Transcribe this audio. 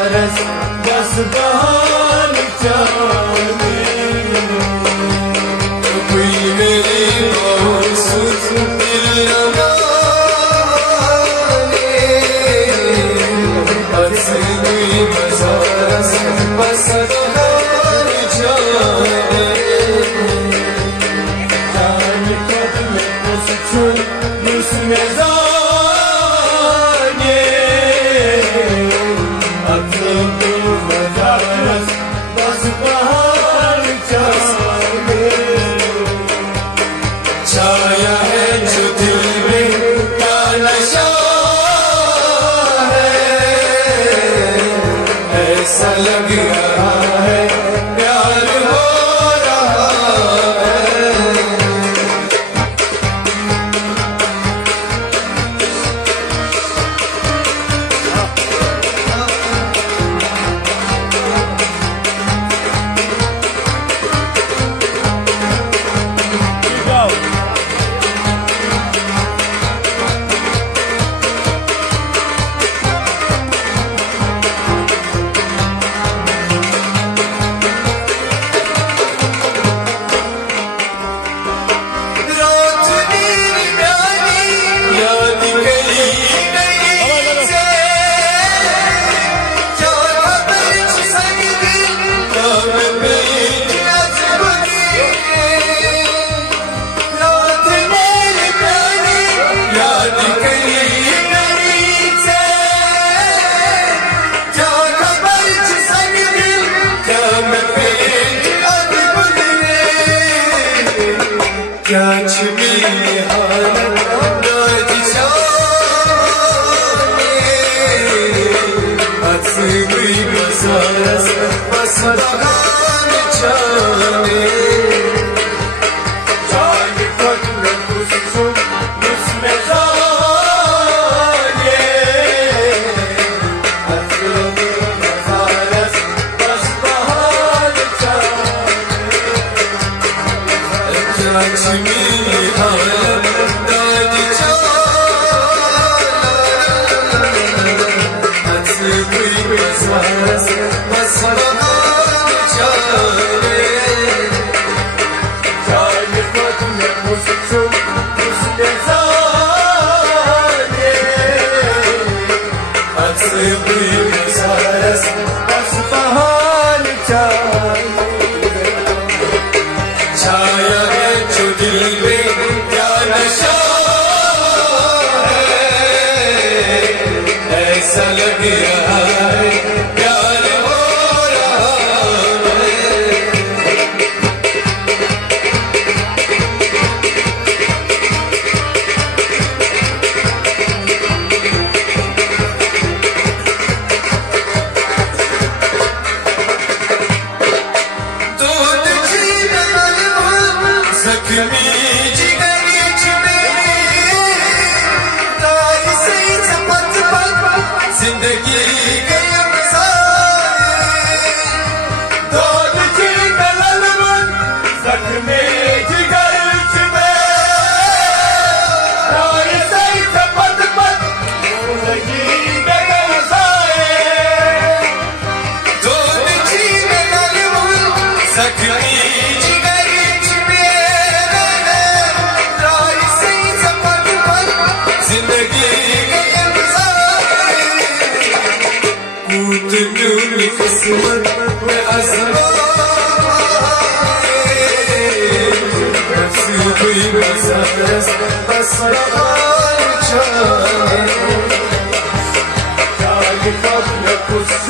बसारस बस बहार जाने कोई मेरी महसूस दिल लगाने बस गई बसारस बस बहार जाने जान कद में उस छुन उसमें छाया है जो दिल में क्या नशा है ऐसा लग रहा है प्यार हो रहा है क्या छिपी हालत दाद जाने हंसी बसारस बस बहार जाने जान कद में कुछ छुप उसमें जाने हंसी बसारस बस बहार जाने लक्ष्मी हालत दाद हंसी बसारस बस बहार जाने जान कद में कुछ छुप उसमें जाने हंसी बसारस बस बहार जाने छाया है जो दिल में क्या नशा है ऐसा लग रहा है प्यार हो रहा है जख्मी जिगर तारी सही समत पर जिंदगी गई दूध जी गलन जख्मी जिगर तारी सही समत पर जिंदगी गई दूध जी गलन जख्मी जिंदगी किस्मत में हंसी बसारस बस बहार जाने जान कद में कुछ